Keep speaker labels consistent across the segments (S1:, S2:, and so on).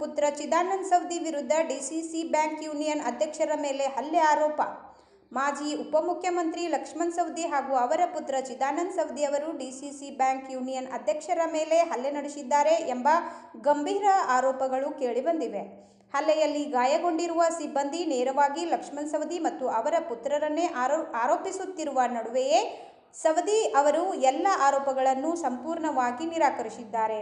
S1: ಪುತ್ರ ಚಿದಾನಂದ್ ಸೌದಿ ವಿರುದ್ಧ DCC bank union ಅಧ್ಯಕ್ಷರ ಮೇಲೆ ಹಲ್ಲೆ ಆರೋಪ. ಮಾಜಿ ಉಪಮುಖ್ಯಮಂತ್ರಿ ಲಕ್ಷ್ಮಣ್ ಸೌದಿ ಹಾಗೂ ಅವರ ಪುತ್ರ ಚಿದಾನಂದ್ ಸೌದಿ ಅವರು ಡಿಸಿಸಿ ಬ್ಯಾಂಕ್ ಯೂನಿಯನ್ ಅಧ್ಯಕ್ಷರ ಮೇಲೆ ಹಲ್ಲೆ ನಡೆಸಿದ್ದಾರೆ ಎಂಬ ಗಂಭೀರ ಆರೋಪಗಳು ಕೇಳಿಬಂದಿವೆ. ಹಲ್ಲೆಯಲ್ಲಿ ಗಾಯಗೊಂಡಿರುವ ಸಿಬ್ಬಂದಿ ನೇರವಾಗಿ ಲಕ್ಷ್ಮಣ್ ಸವದಿ ಮತ್ತು ಅವರ ಪುತ್ರರನ್ನೇ ಆರೋ, ಆರೋಪಿಸುತ್ತಿರುವ ನಡುವೆಯೇ ಸವದಿ ಅವರು ಎಲ್ಲ ಆರೋಪಗಳನ್ನು ಸಂಪೂರ್ಣವಾಗಿ ನಿರಾಕರಿಸಿದ್ದಾರೆ.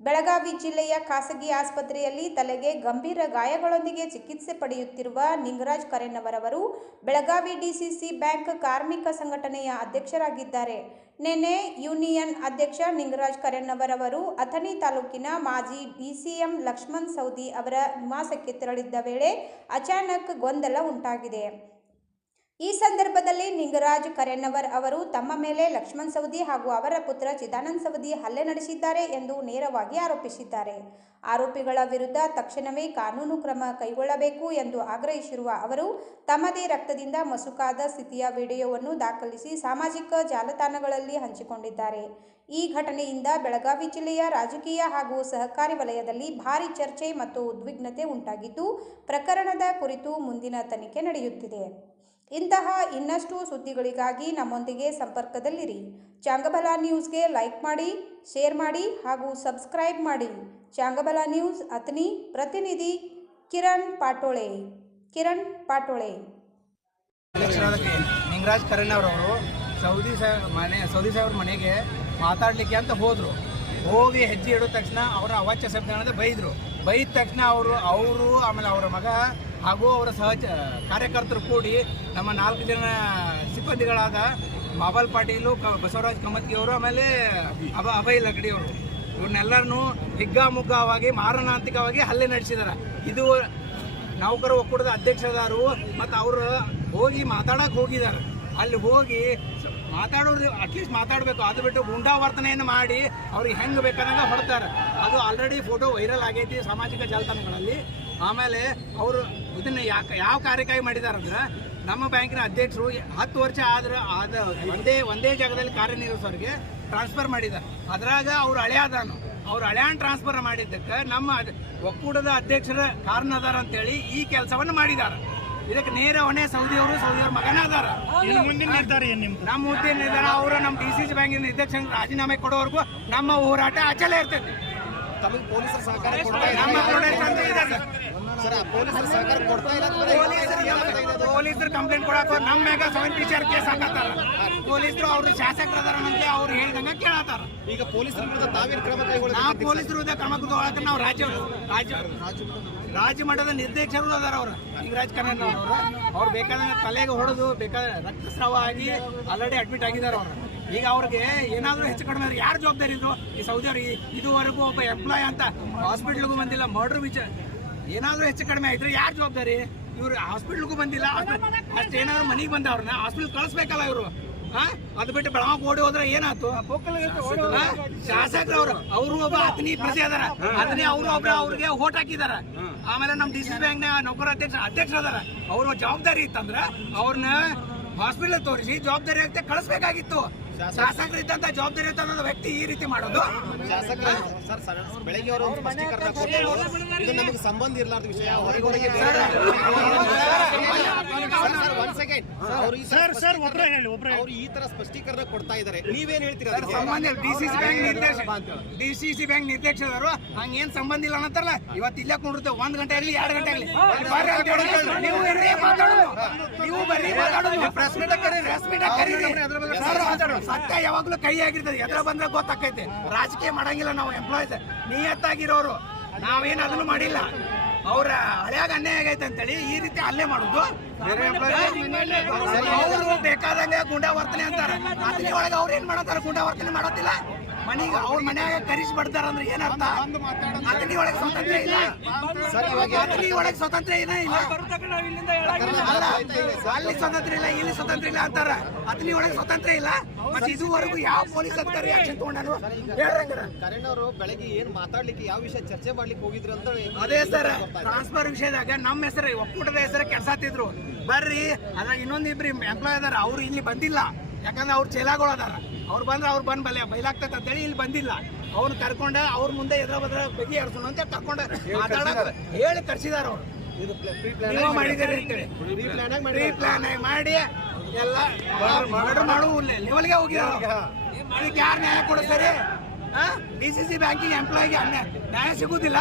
S1: ಬೆಳಗಾವಿ ಜಿಲ್ಲೆಯ ಖಾಸಗಿ ಆಸ್ಪತ್ರೆಯಲ್ಲಿ ತಲೆಗೆ ಗಂಭೀರ ಗಾಯಗಳೊಂದಿಗೆ ಚಿಕಿತ್ಸೆ ಪಡೆಯುತ್ತಿರುವ ನಿಂಗರಾಜ್ ಕರೆನ್ನವರವರು ಬೆಳಗಾವಿ ಡಿಸಿಸಿ ಬ್ಯಾಂಕ್ ಕಾರ್ಮಿಕ ಸಂಘಟನೆಯ ಅಧ್ಯಕ್ಷರಾಗಿದ್ದಾರೆ. ನಿನ್ನೆ ಯೂನಿಯನ್ ಅಧ್ಯಕ್ಷ ನಿಂಗರಾಜ್ ಕರೆನ್ನವರವರು ಅಥಣಿ ತಾಲೂಕಿನ ಮಾಜಿ ಡಿಸಿಎಂ ಲಕ್ಷ್ಮಣ್ ಸೌದಿ ಅವರ ನಿವಾಸಕ್ಕೆ ತೆರಳಿದ್ದ ವೇಳೆ ಅಚಾನಕ್ ಗೊಂದಲ ಉಂಟಾಗಿದೆ. ಈ ಸಂದರ್ಭದಲ್ಲಿ ನಿಂಗರಾಜ್ ಕರೆನ್ನವರ್ ಅವರು ತಮ್ಮ ಮೇಲೆ ಲಕ್ಷ್ಮಣ್ ಸವದಿ ಹಾಗೂ ಅವರ ಪುತ್ರ ಚಿದಾನಂದ್ ಸವದಿ ಹಲ್ಲೆ ನಡೆಸಿದ್ದಾರೆ ಎಂದು ನೇರವಾಗಿ ಆರೋಪಿಸಿದ್ದಾರೆ. ಆರೋಪಿಗಳ ವಿರುದ್ಧ ತಕ್ಷಣವೇ ಕಾನೂನು ಕ್ರಮ ಕೈಗೊಳ್ಳಬೇಕು ಎಂದು ಆಗ್ರಹಿಸಿರುವ ಅವರು, ತಮ್ಮದೇ ರಕ್ತದಿಂದ ಮಸುಕಾದ ಸ್ಥಿತಿಯ ವಿಡಿಯೋವನ್ನು ದಾಖಲಿಸಿ ಸಾಮಾಜಿಕ ಜಾಲತಾಣಗಳಲ್ಲಿ ಹಂಚಿಕೊಂಡಿದ್ದಾರೆ. ಈ ಘಟನೆಯಿಂದ ಬೆಳಗಾವಿ ಜಿಲ್ಲೆಯ ರಾಜಕೀಯ ಹಾಗೂ ಸಹಕಾರಿ ವಲಯದಲ್ಲಿ ಭಾರಿ ಚರ್ಚೆ ಮತ್ತು ಉದ್ವಿಗ್ನತೆ ಉಂಟಾಗಿದ್ದು, ಪ್ರಕರಣದ ಕುರಿತು ಮುಂದಿನ ತನಿಖೆ ನಡೆಯುತ್ತಿದೆ. ಇಂತಹ ಇನ್ನಷ್ಟು ಸುದ್ದಿಗಳಿಗಾಗಿ ನಮ್ಮೊಂದಿಗೆ ಸಂಪರ್ಕದಲ್ಲಿರಿ. ಚಾಂಗಬಲ ನ್ಯೂಸ್ಗೆ ಲೈಕ್ ಮಾಡಿ, ಶೇರ್ ಮಾಡಿ ಹಾಗೂ ಸಬ್ಸ್ಕ್ರೈಬ್ ಮಾಡಿ. ಚಾಂಗಬಲ ನ್ಯೂಸ್ ಅತ್ನಿ ಪ್ರತಿನಿಧಿ ಕಿರಣ್ ಪಾಟೋಳೆ ಕಿರಣ್ ಪಾಟೋಳೆ.
S2: ಲಿಂಗರಾಜ್ ಕರಣ್ ಅವರವರು ಸೌದಿ ಸಾಹೇಬ್ ಮನೆ, ಸೌದಿ ಸಾಹೇಬ್ರ ಮನೆಗೆ ಮಾತಾಡಲಿಕ್ಕೆ ಅಂತ ಹೋದರು. ಹೋಗಿ ಹೆಜ್ಜೆ ಇಡೋ ತಕ್ಷಣ ಅವರ ಅವಾಚ್ಯ ಶಬ್ದ ಬೈದರು. ಬೈದ ತಕ್ಷಣ ಅವರು ಅವರು, ಆಮೇಲೆ ಅವರ ಮಗ ಹಾಗೂ ಅವರ ಸಹಚ ಕಾರ್ಯಕರ್ತರು ಕೂಡಿ ನಮ್ಮ ನಾಲ್ಕು ಜನ ಸಿಬ್ಬಂದಿಗಳಾದ ಮಾಬಲ್ ಪಾಟೀಲು, ಕ ಬಸವರಾಜ್ ಕಮತ್ಗಿ ಅವರು, ಆಮೇಲೆ ಅಬ ಅಭಯ್ ಲಗಡಿಯವರು ಇವ್ರನ್ನೆಲ್ಲರನ್ನೂ ಹಿಗ್ಗಾಮುಗ್ಗವಾಗಿ, ಮಾರಣಾಂತಿಕವಾಗಿ ಹಲ್ಲೆ ನಡೆಸಿದ್ದಾರೆ ಇದು ನೌಕರ ಒಕ್ಕೂಟದ ಅಧ್ಯಕ್ಷದಾರು ಮತ್ತು ಅವರು ಹೋಗಿ ಮಾತಾಡೋಕೆ ಹೋಗಿದ್ದಾರೆ ಅಲ್ಲಿ ಹೋಗಿ ಮಾತಾಡೋರು ಅಟ್ಲೀಸ್ಟ್ ಮಾತಾಡಬೇಕು. ಅದು ಬಿಟ್ಟು ಗುಂಡಾವರ್ತನೆಯನ್ನು ಮಾಡಿ ಅವ್ರಿಗೆ ಹೆಂಗೆ ಬೇಕಾದಂಗೆ ಹೊಡ್ತಾರೆ. ಅದು ಆಲ್ರೆಡಿ ಫೋಟೋ ವೈರಲ್ ಆಗೈತಿ ಸಾಮಾಜಿಕ ಜಾಲತಾಣಗಳಲ್ಲಿ. ಆಮೇಲೆ ಅವರು ಇದನ್ನ ಯಾಕೆ ಯಾವ ಕಾರ್ಯಕ್ಕಾಗಿ ಮಾಡಿದಾರಂದ್ರೆ ನಮ್ಮ ಬ್ಯಾಂಕಿನ ಅಧ್ಯಕ್ಷರು ಹತ್ತು ವರ್ಷ ಆದ್ರೆ ಆದ ಒಂದೇ ಒಂದೇ ಜಾಗದಲ್ಲಿ ಕಾರ್ಯನಿರ್ವಹಿಸೋರಿಗೆ ಟ್ರಾನ್ಸ್ಫರ್ ಮಾಡಿದ್ದಾರೆ ಅದ್ರಾಗ ಅವ್ರು ಅಳೆಯದಾನು ಅವ್ರು ಅಳೆಯನ್ ಟ್ರಾನ್ಸ್ಫರ್ ಮಾಡಿದ್ದಕ್ಕೆ ನಮ್ಮ ಒಕ್ಕೂಟದ ಅಧ್ಯಕ್ಷರ ಕಾರಣ ಅದಾರ ಅಂತೇಳಿ ಈ ಕೆಲಸವನ್ನು ಮಾಡಿದ್ದಾರೆ ಇದಕ್ಕೆ ನೇರ ಹೊಣೆ ಸೌದಿ ಅವರು ಸೌದಿ ಅವ್ರ ಮಗನ ಅದಾರ ನಮ್ಮ ಹುದ್ದೆ ನಿರ್ಧಾರ ಅವರು ನಮ್ಮ ಡಿ ಸಿ ಸಿ ಬ್ಯಾಂಕಿನ ನಿರ್ದೇಶಕ ರಾಜೀನಾಮೆ ಕೊಡೋವರೆಗೂ ನಮ್ಮ ಹೋರಾಟ ಅಚಲ ಇರ್ತೈತಿ.
S3: ತಮಗೆ ಪೊಲೀಸರ ಸಹಕಾರ ಕೊಡ್ತಾ ಇಲ್ಲ. ಪೊಲೀಸರ ಸಹಕಾರ ಕೊಡ್ತಾ ಇಲ್ಲ
S2: ಪೊಲೀಸರು ಕಂಪ್ಲೇಂಟ್ ಕೊಡಾಕ ನಮ್ಮ ಮ್ಯಾಗ ಸೆವೆನ್ ಟೀಚರ್ ಕೇಸ್ ಹಾಕತ್ತಾರ. ಪೊಲೀಸರು ಅವ್ರ ಶಾಸಕರದಾರ ಅಂತ ಅವ್ರು ಹೇಳ್ದಂಗ ಕೇಳತ್ತಾರ.
S3: ಈಗ ಪೊಲೀಸರ ವಿರುದ್ಧ ತಾವೇನು ಕ್ರಮ
S2: ನಾವು ಪೊಲೀಸರ ವಿರುದ್ಧ ಕ್ರಮ ತಗೊಳಕ್ಕೆ ನಾವು ರಾಜ್ಯ ರಾಜ್ಯ ರಾಜ್ಯ ಮಟ್ಟದ ನಿರ್ದೇಶಕರು ಅದಾರ ಅವರು. ಈಗ ಕನ್ನಡ ಅವರು. ಅವ್ರು ಬೇಕಾದಂಗೆ ತಲೆಗೆ ಹೊಡೆದು ಬೇಕಾದ ರಕ್ತಸ್ರಾವ ಆಗಿ ಆಲ್ರೆಡಿ ಅಡ್ಮಿಟ್ ಆಗಿದ್ದಾರೆ ಅವರು. ಈಗ ಅವ್ರಿಗೆ ಏನಾದರೂ ಹೆಚ್ಚು ಕಡಿಮೆ ಆದ್ರೆ ಯಾರು ಜವಾಬ್ದಾರಿ ಇದ್ರು ಈ ಸೌದಿ ಅವ್ರಿಗೆ ಇದುವರೆಗೂ ಒಬ್ಬ ಎಂಪ್ಲಾಯ್ ಅಂತ ಹಾಸ್ಪಿಟ್ಲ್ಗೂ ಬಂದಿಲ್ಲ ಮರ್ಡರ್ ವಿಚಾರ ಏನಾದರೂ ಹೆಚ್ಚು ಕಡಿಮೆ ಆಯ್ತು ಯಾರು ಜವಾಬ್ದಾರಿ? ಇವ್ರು ಹಾಸ್ಪಿಟ್ಲ್ಗೂ ಬಂದಿಲ್ಲ, ಅಷ್ಟು ಏನಾದ್ರು ಮನೆಗೆ ಬಂದ ಅವ್ರನ್ನ ಹಾಸ್ಪಿಟ್ಲ್ ಕಳಿಸ್ಬೇಕಲ್ಲ ಇವರು. ಅದು ಬಿಟ್ಟು ಬೆಳಗಾವ್ ಓಡಿ ಹೋದ್ರೆ ಏನಾಯ್ತು? ಶಾಸಕರು ಅವರು ಅವರು ಒಬ್ಬ ಅತನಿ ಪ್ರಜೆ ಅದಾರ. ಅದನ್ನೇ ಅವರು ಒಬ್ಬ ಅವ್ರಿಗೆ ಓಟ್ ಹಾಕಿದಾರ. ಆಮೇಲೆ ನಮ್ಮ ಡಿ ಸಿ ಬ್ಯಾಂಕ್ನ ನೌಕರ ಅಧ್ಯಕ್ಷ ಅಧ್ಯಕ್ಷ ಅದಾರ. ಅವ್ರ ಜವಾಬ್ದಾರಿ ಇತ್ತಂದ್ರ ಅವ್ರನ್ನ ಹಾಸ್ಪಿಟಲ್ ತೋರಿಸಿ ಜವಾಬ್ದಾರಿ ಆಗ್ತಾ ಕಳಿಸ್ಬೇಕಾಗಿತ್ತು. ಶಾಸಕರು ಇದ್ದಂತ ಜವಾಬ್ದಾರಿ ವ್ಯಕ್ತಿ ಈ ರೀತಿ ಮಾಡೋದು
S3: ಶಾಸಕರು ಸರ್ ಬೆಳಗ್ಗೆ ಅವರು ಸ್ಪಷ್ಟೀಕರಣ ಇದು ನಮಗೆ ಸಂಬಂಧ ಇರಲಾರ್ದ ವಿಷಯ ಹೊರಗೆ ಹೊರಗೆ
S4: ಸರ್ ಸರ್ ಒಬ್ರ ಹೇಳಿ ಒಬ್ರ
S3: ಅವರು ಈ ತರ ಸ್ಪಷ್ಟೀಕರಣ ಕೊಡ್ತಾ ಇದ್ದಾರೆ ನೀವೇನ್ ಹೇಳ್ತೀರಾ ಅದಕ್ಕೆ?
S2: ಸಂಬಂಧ ಡಿ ಸಿ ಸಿ ಬ್ಯಾಂಕ್ ನಿರ್ದೇಶಕ ಡಿಸಿಸಿ ಬ್ಯಾಂಕ್ ನಿರ್ದೇಶಕರು ಹಂಗೇನ್ ಸಂಬಂಧ ಇಲ್ಲ ಅಂತಾರಲ್ಲ ಇವತ್ತು ಇಲ್ಲೇ ಕೊಂಡಿರ್ತೇವೆ ಒಂದ್ ಗಂಟೆ ಆಗ್ಲಿ ಎರಡು ಗಂಟೆ ಆಗಲಿ ನೀವು ಬರ್ರಿ ಮಾತಾಡೋದು ನೀವು ಬರ್ರಿ ಮಾತಾಡೋದು ಪ್ರೆಸ್ ಮೀಟ್ ಪ್ರೆಸ್ ಮೀಟ್ ಕರೀರಿ ಸರ್, ಸತ್ಯ ಯಾವಾಗ್ಲೂ ಕೈ ಆಗಿರ್ತದೆ. ಎದ್ರ ಬಂದ್ರೆ ಗೊತ್ತಾಕೈತೆ ರಾಜಕೀಯ ಮಾಡಂಗಿಲ್ಲ ನಾವು ಎಂಪ್ಲಾಯ್ಸ್ ನಿಯತ್ತಾಗಿರೋರು. ನಾವೇನು ಅದನ್ನು ಮಾಡಿಲ್ಲ. ಅವ್ರ ಹಳೆಯಾಗ ಅನ್ಯಾಯ ಆಗೈತೆ ಅಂತೇಳಿ ಈ ರೀತಿ ಅಲ್ಲೇ ಮಾಡುದು. ಅವರು ಬೇಕಾದಂಗೆ ಗುಂಡಾವರ್ತನೆ ವರ್ತನೆ ಅಂತಾರೆ ಒಳಗೆ ಅವ್ರು ಏನ್ ಮಾಡತ್ತಾರ? ಗುಂಡಾವರ್ತನೆ ಮಾಡೋದಿಲ್ಲ. ಮನೆಗೆ ಅವ್ರ ಮನ್ಯಾಗ ಕರಿಸಿ ಬಿಡ್ತಾರ ಅಂದ್ರೆ ಏನರ್ಥ? ಅತನಿ ಒಳಗೆ ಸ್ವತಂತ್ರ ಇಲ್ಲ. ಅತನಿ ಒಳಗೆ ಸ್ವತಂತ್ರ ಏನ ಇಲ್ಲ. ಅಲ್ಲ, ಅಲ್ಲಿ ಸ್ವತಂತ್ರ ಇಲ್ಲ ಇಲ್ಲಿ ಸ್ವತಂತ್ರ ಇಲ್ಲ ಅಂತಾರ. ಅತನಿ ಒಳಗೆ ಸ್ವತಂತ್ರ ಇಲ್ಲ. ಮತ್ತೆ ಇದುವರೆಗೂ ಯಾವ ಪೊಲೀಸ್ ಅಧಿಕಾರಿ ಆಕ್ಷನ್ ತಗೊಂಡಾನು? ಹೇಳ್ರಂಗಾರ
S3: ಕರಣ್ ಅವರು ಬೆಳಗ್ಗೆ ಏನ್ ಮಾತಾಡ್ಲಿಕ್ಕೆ ಯಾವ ವಿಷಯ ಚರ್ಚೆ ಮಾಡ್ಲಿಕ್ಕೆ ಹೋಗಿದ್ರು ಅಂತ
S2: ಅದೇ ಸರ್ ಟ್ರಾನ್ಸ್ಫರ್ ವಿಷಯದಾಗ ನಮ್ಮ ಹೆಸರು ಒಕ್ಕೂಟದ ಹೆಸರು ಕೆಲ್ಸಾತಿದ್ರು ಬರ್ರಿ ಅದ್ರ ಇನ್ನೊಂದ್ ಇಬ್ರು ಎಂಪ್ಲಾಯ್ ಅದಾರ ಅವ್ರು ಇಲ್ಲಿ ಬಂದಿಲ್ಲ. ಯಾಕಂದ್ರೆ ಅವ್ರು ಚೇಲಾಗಳು ಅದಾರ. ಅವ್ರು ಬಂದ್ರೆ ಅವ್ರು ಬಂದ್ ಬಲೆ ಬೈಲಾಗ್ತೈತೆ ಅಂತೇಳಿ ಇಲ್ಲಿ ಬಂದಿಲ್ಲ. ಅವ್ರು ಕರ್ಕೊಂಡ ಅವ್ರ ಮುಂದೆ ಎದ್ರ ಬದ್ರ ಬಗೆಹರಿಸೋಣ ಅಂತ ಕರ್ಕೊಂಡ. ಮಾತಾಡಕ್ ಹೇಳಿ ಕರ್ಸಿದಾರ ಅವ್ರು.
S3: ಇದು ಪ್ರೀ
S2: ನೀವು ಮಾಡಿದ್ದೀರಿ ಅಂತೇಳಿ.
S3: ಪ್ರೀ ಪ್ಲಾನ್ ಆಗಿ
S2: ಪ್ರೀ ಪ್ಲಾನ್ ಮಾಡಿ. ಎಲ್ಲ ಮರ್ಡರ್ ಮಾಡು ಲೆವೆಲ್ಗೆ ಹೋಗಿದಾರ ಇದಕ್ಕೆ ಯಾರು ನ್ಯಾಯ ಕೊಡ್ತಾರೆ ಡಿ ಸಿ ಸಿ ಬ್ಯಾಂಕಿಂಗ್ ಎಂಪ್ಲಾಯಿಗೆ ನ್ಯಾಯ ಸಿಗುದಿಲ್ಲ.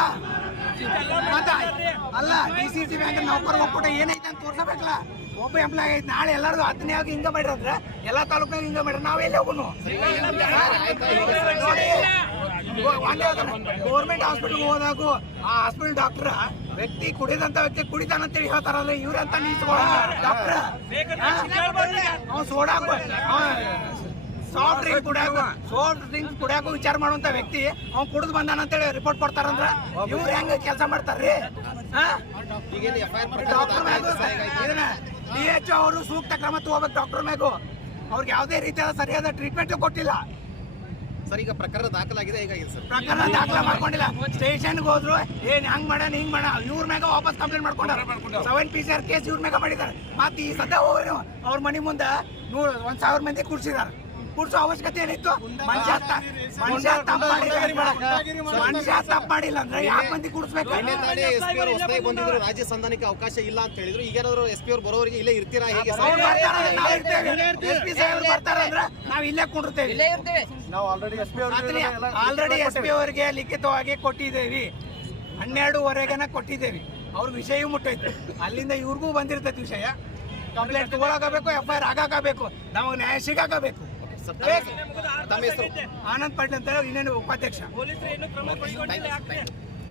S2: ಅಲ್ಲ ಡಿ ಸಿ ಸಿ ಬ್ಯಾಂಕ್ ನೌಕರ ಒಕ್ಕೂಟ ಏನೈತೆ ಅಂತ ತೋರ್ಸಬೇಕಲ್ಲ. ಒಬ್ಬ ಎಂಪ್ಲಾಯ್ ಐತಿ ನಾಳೆ ಎಲ್ಲರದು ಹತ್ತನೇ ಆಗಿ ಹಿಂಗ ಮಾಡಿರಂದ್ರೆ ಎಲ್ಲ ತಾಲೂಕ್ನಾಗ ಹಿಂಗ ಮಾಡ್ರ ನಾವೆಲ್ಲ ಹೋಗುನು? ಗೌರ್ಮೆಂಟ್ ಹಾಸ್ಪಿಟಲ್ ಹೋದಾಗ ಆ ಹಾಸ್ಪಿಟಲ್ ಡಾಕ್ಟರ್ ವ್ಯಕ್ತಿ ಕುಡಿದಂತ ವ್ಯಕ್ತಿ ಕುಡಿತಾನ ಅಂತ ಹೇಳಿ ಹೇಳ್ತಾರಲ್ಲ ಇವ್ರಂತ ನೀಸ್ಕೊಳ ಡಾಕ್ಟರ್ ಅವ್ನು ಸೋಡಾಕ ಸಾಫ್ಟ್ ಡ್ರಿಂಕ್ ಕುಡಿಯಾಕ ಸಾಫ್ಟ್ ಡ್ರಿಂಕ್ ಕುಡಿಯಾಕ ವಿಚಾರ ಮಾಡುವಂತ ವ್ಯಕ್ತಿ ಅವ್ನು ಕುಡಿದು ಬಂದಾನ ಅಂತೇಳಿ ರಿಪೋರ್ಟ್ ಕೊಡ್ತಾರಂದ್ರ ಇವ್ರು ಹೆಂಗ ಕೆಲಸ ಮಾಡ್ತಾರ್ರಿ? ಡಾಕ್ಟರ್ ಡಿ ಎಚ್ ಅವರು ಸೂಕ್ತ ಕ್ರಮ ತಗೋಬೇಕು ಡಾಕ್ಟರ್ ಮ್ಯಾಗು ಅವ್ರಿಗೆ ಯಾವುದೇ ರೀತಿಯಾದ ಸರಿಯಾದ ಟ್ರೀಟ್ಮೆಂಟ್ ಕೊಟ್ಟಿಲ್ಲ.
S3: ಸರ್ ಈಗ ಪ್ರಕರಣ ದಾಖಲಾಗಿದೆ ಈಗ ಸರ್?
S2: ಪ್ರಕರಣ ದಾಖಲೆ ಮಾಡ್ಕೊಂಡಿಲ್ಲ. ಸ್ಟೇಷನ್ಗೆ ಹೋದ್ರು ಏನ್ ಹಂಗ್ ಮಾಡೋಣ ಹಿಂಗ್ ಮಾಡ ಇವ್ರ ಮೇಗ ವಾಪಸ್ complaint ಮಾಡ್ಕೊಂಡಾರ seven P C R case ಇವ್ರ ಮೇಗ ಮಾಡಿದಾರೆ ಮತ್ತೆ ಈ ಸದ್ಯ ಹೋಗ್ರಿ ಅವ್ರ ಮನೆ ಮುಂದೆ ನೂರ ಒಂದ್ ಸಾವಿರ ಮಂದಿ ಕೂಡ್ಸಿದಾರ ಕೂಡ್ಸೋ ಅವಶ್ಯಕತೆ ಏನಿತ್ತು? ಮನುಷ್ಯ ಮನುಷ್ಯ ತಪ್ಪು ಮಾಡಿಲ್ಲ ಅಂದ್ರೆ- ಮನುಷ್ಯ ತಪ್ಪಾಡಿಲ್ಲ ಅಂದ್ರೆ ಯಾಕೆ ಮಂದಿ ಕೂಡಿಸ್ಬೇಕು
S3: ಎಸ್ ಹೊಸದಾಗಿ ಬಂದಿದ್ರು ರಾಜ್ಯ ಸಂಧಾನಕ್ಕೆ ಅವಕಾಶ ಇಲ್ಲ ಅಂತ ಹೇಳಿದ್ರು. ಈಗೇನಾದ್ರು ಎಸ್ ಪಿ ಅವ್ರು ಬರೋರಿಗೆ ಇಲ್ಲೇ ಇರ್ತೀರಾ? ಹೇಗೆ ಸರ್?
S2: ಅವ್ರು ಬರ್ತಾರೆ, ಸಾಹೇಬ್ರು ಅಂದ್ರೆ ನಾವ್ ಇಲ್ಲೇ ಕುಂಡಿರ್ತೇವೆ
S5: ನಾವು already S P
S2: already S P ಅವರಿಗೆ ಲಿಖಿತವಾಗಿ ಕೊಟ್ಟಿದ್ದೇವೆ. ಹನ್ನೆರಡುವರೆಗೆನ ಕೊಟ್ಟಿದ್ದೇವೆ. ಅವ್ರ ವಿಷಯ ಮುಟ್ಟೈತೆ ಅಲ್ಲಿಂದ ಇವ್ರಿಗೂ ಬಂದಿರ್ತೈತಿ ವಿಷಯ. ಕಂಪ್ಲೇಂಟ್ ತಗೊಳಕಬೇಕು ಎಫ್ ಐ ಆರ್ ಆಗಾಕಬೇಕು ನಮಗೆ ನ್ಯಾಯ ಸಿಗಾಕಬೇಕು
S3: ಸರ್ ತಮ್ಮ- ಹೆಸರು
S2: ಆನಂದ್ ಪಾಟೀಲ್ ಅಂತ ಇನ್ನೇನು ಉಪಾಧ್ಯಕ್ಷ.